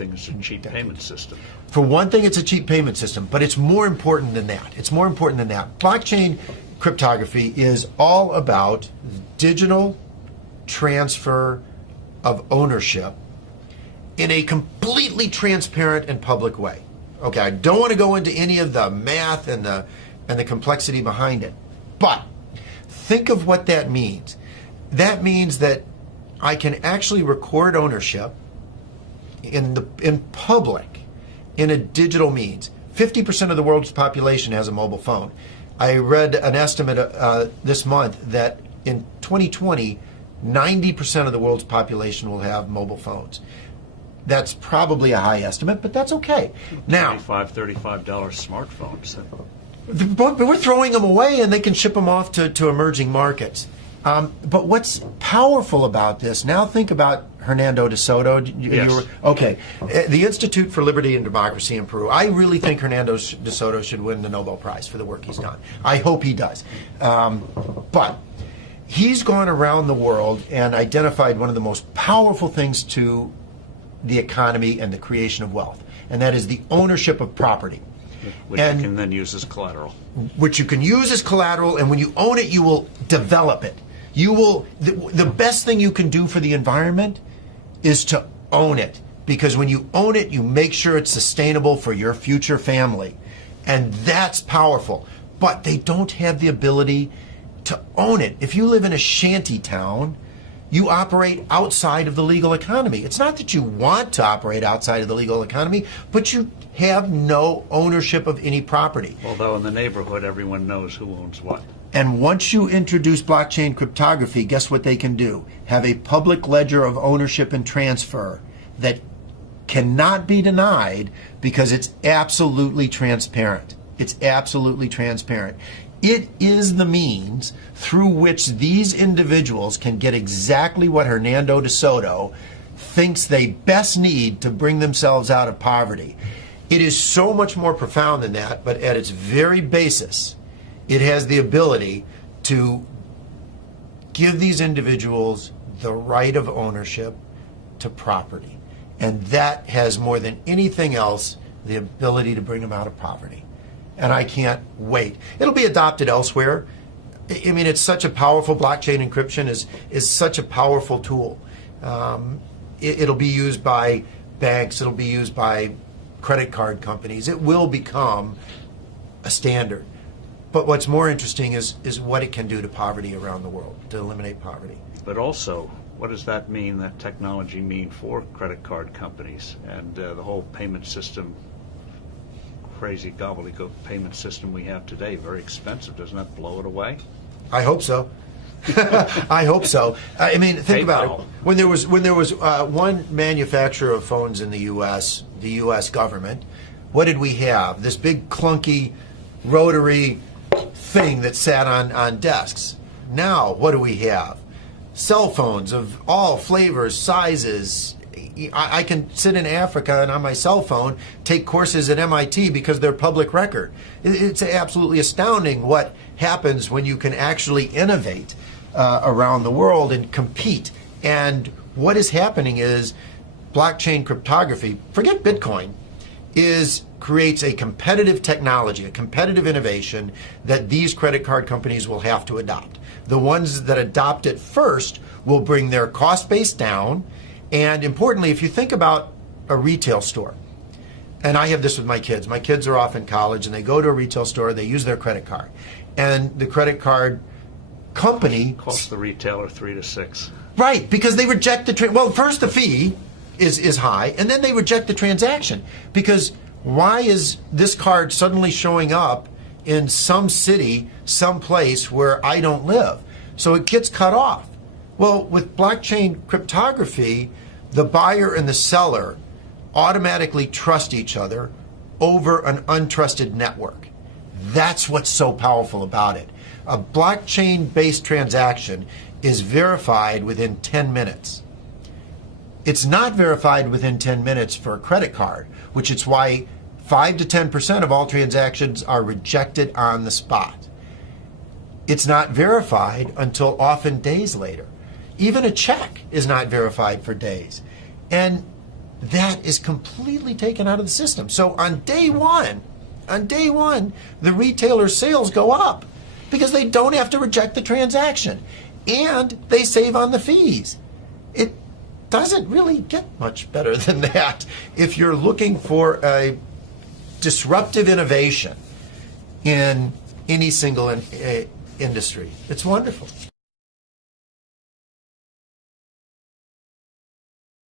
thing, it's a cheap payment system. For one thing, it's a cheap payment system, but it's more important than that. It's more important than that. Blockchain cryptography is all about digital transfer of ownership in a completely transparent and public way. Okay, I don't want to go into any of the math and the complexity behind it, but think of what that means. That means that I can actually record ownership in public in a digital means. 50% of the world's population has a mobile phone. I read an estimate this month that in 2020, 90% of the world's population will have mobile phones. That's probably a high estimate, but that's okay. Now, $35 smartphones. But we're throwing them away, and they can ship them off to emerging markets. But what's powerful about this, now think about Hernando de Soto. Yes. Okay. The Institute for Liberty and Democracy in Peru. I really think Hernando de Soto should win the Nobel Prize for the work he's done. I hope he does. But he's gone around the world and identified one of the most powerful things to the economy and the creation of wealth, and that is the ownership of property. Which you can then use as collateral. Which you can use as collateral, and when you own it, you will develop it. You will. The best thing you can do for the environment is to own it, because when you own it, you make sure it's sustainable for your future family, and that's powerful. But they don't have the ability to own it. If you live in a shanty town, you operate outside of the legal economy. It's not that you want to operate outside of the legal economy, but you have no ownership of any property. Although in the neighborhood, everyone knows who owns what. And once you introduce blockchain cryptography, guess what they can do? Have a public ledger of ownership and transfer that cannot be denied because it's absolutely transparent. It's absolutely transparent. It is the means through which these individuals can get exactly what Hernando de Soto thinks they best need to bring themselves out of poverty. It is so much more profound than that, but at its very basis, it has the ability to give these individuals the right of ownership to property. And that has more than anything else the ability to bring them out of poverty. And I can't wait. It'll be adopted elsewhere. I mean, it's such a powerful, blockchain encryption is such a powerful tool. It'll be used by banks. It'll be used by credit card companies. It will become a standard. But what's more interesting is what it can do to poverty around the world, to eliminate poverty. But also, what does that mean, that technology mean for credit card companies and the whole payment system, crazy gobbledygook payment system we have today? Very expensive. Doesn't that blow it away? I hope so. I hope so. I mean, think about it. When there was one manufacturer of phones in the U.S., the U.S. government, what did we have? This big clunky rotary thing that sat on desks. Now, what do we have? Cell phones of all flavors, sizes. I can sit in Africa and on my cell phone take courses at MIT because they're public record. It's absolutely astounding what happens when you can actually innovate around the world and compete. And what is happening is blockchain cryptography, forget Bitcoin, creates a competitive technology, a competitive innovation that these credit card companies will have to adopt. The ones that adopt it first will bring their cost base down. And importantly, if you think about a retail store, and I have this with my kids are off in college and they go to a retail store, they use their credit card. And the credit card company costs the retailer $3 to $6. Right, because they reject well, first the fee is high, and then they reject the transaction. Because why is this card suddenly showing up in some city, some place where I don't live? So it gets cut off. Well, with blockchain cryptography, the buyer and the seller automatically trust each other over an untrusted network. That's what's so powerful about it. A blockchain-based transaction is verified within 10 minutes. It's not verified within 10 minutes for a credit card, which is why 5 to 10% of all transactions are rejected on the spot. It's not verified until often days later. Even a check is not verified for days. And that is completely taken out of the system. So on day one, the retailer's sales go up because they don't have to reject the transaction, and they save on the fees. It doesn't really get much better than that if you're looking for a disruptive innovation in any single industry. It's wonderful.